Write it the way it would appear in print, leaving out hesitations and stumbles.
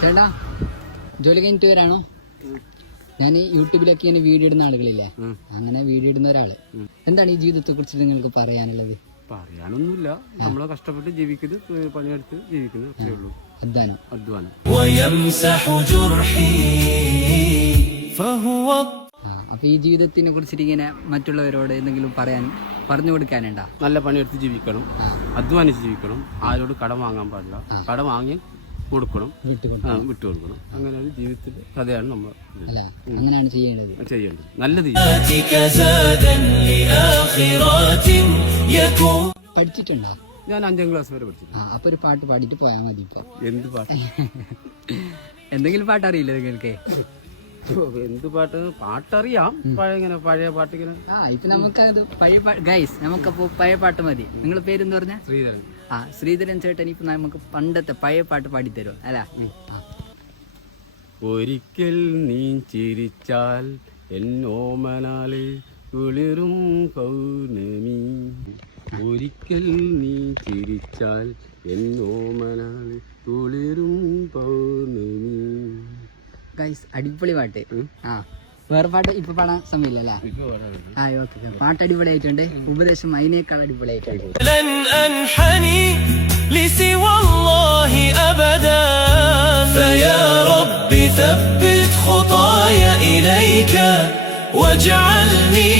ചേട്ടാ ജോലി കഴിഞ്ഞിട്ട് വരാണോ? ഞാൻ യൂട്യൂബിലൊക്കെ ഇങ്ങനെ വീഡിയോ ഇടുന്ന ആളുകളില്ലേ, അങ്ങനെ വീഡിയോ ഇടുന്ന ഒരാള്. എന്താണ് ഈ ജീവിതത്തെ കുറിച്ച് നിങ്ങൾക്ക് പറയാനുള്ളത്? പറയാനൊന്നുമില്ല, നമ്മളെ കഷ്ടപ്പെട്ട് ജീവിക്കുന്നത്, പണിയെടുത്ത് ജീവിക്കുന്നത്, അത്രേ ഉള്ളൂ. അധ്വാനം. അപ്പൊ ഈ ജീവിതത്തിനെ കുറിച്ചിട്ട് ഇങ്ങനെ മറ്റുള്ളവരോട് എന്തെങ്കിലും പറഞ്ഞു കൊടുക്കാനുണ്ടാ? നല്ല പണിയെടുത്ത് ജീവിക്കണം, അധ്വാനിച്ച് ജീവിക്കണം, ആരോട് കടം വാങ്ങാൻ പാടില്ല, കടം വാങ്ങി കൊടുക്കണം, വിട്ടുകൊടുക്കണം. അങ്ങനെ ഒരു ജീവിതത്തിന്റെ കഥയാണ് നമ്മൾ അങ്ങനെയാണ് ചെയ്യേണ്ടത്. നല്ലത്. പഠിച്ചിട്ടുണ്ടോ? ഞാൻ 5ാം ക്ലാസ് വരെ പഠിച്ചു. അപ്പൊ ഒരു പാട്ട് പാടിയിട്ട് പോയാൽ മതി. ഇപ്പൊ എന്ത് പാട്ട്? എന്തെങ്കിലും പാട്ട് അറിയില്ല നിങ്ങൾക്ക്? എന്ത് പാട്ട്? പാട്ടറിയാം, പഴയ പാട്ട് ഇങ്ങനെ. ഇപ്പൊ നമുക്കത് പഴയ ഗൈസ്, നമുക്കപ്പോ പഴയ പാട്ട് മതി. നിങ്ങളുടെ പേരെന്ന് പറഞ്ഞ? ശ്രീധരൻ. ശ്രീധരൻ ചേട്ടൻ ഇപ്പൊ നമുക്ക് പണ്ടത്തെ പഴയ പാട്ട് പാടിത്തരുമോ? അല്ല, ഒരിക്കൽ നീ ചിരിച്ചാൽ എന്നോമനാല് കുളിരും പൗർണമി, ഒരിക്കൽ നീ ചിരിച്ചാൽ എന്നോമനാല് കുളിരും പൗർണമി. ഗൈസ് അടിപൊളി പാട്ട്. വേറെ പാട്ട് ഇപ്പൊ പാടാൻ സമയമില്ല അല്ലേ? ഓക്കെ, പാട്ട് അടിപൊളിയായിട്ടുണ്ട്. ഉപദേശം അതിനേക്കാൾ അടിപൊളിയായിട്ടുണ്ട്. فيا رب ثبت خطاي إليك واجعلني